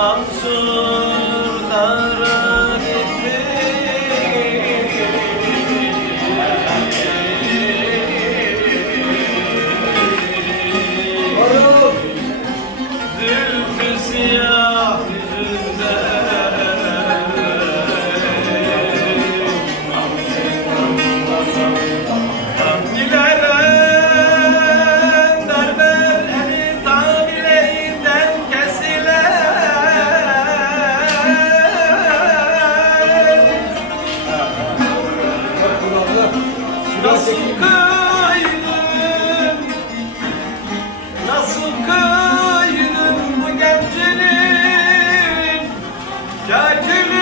마음 Nasıl kıydım Nasıl kıydım bu gencinin Kâkülünün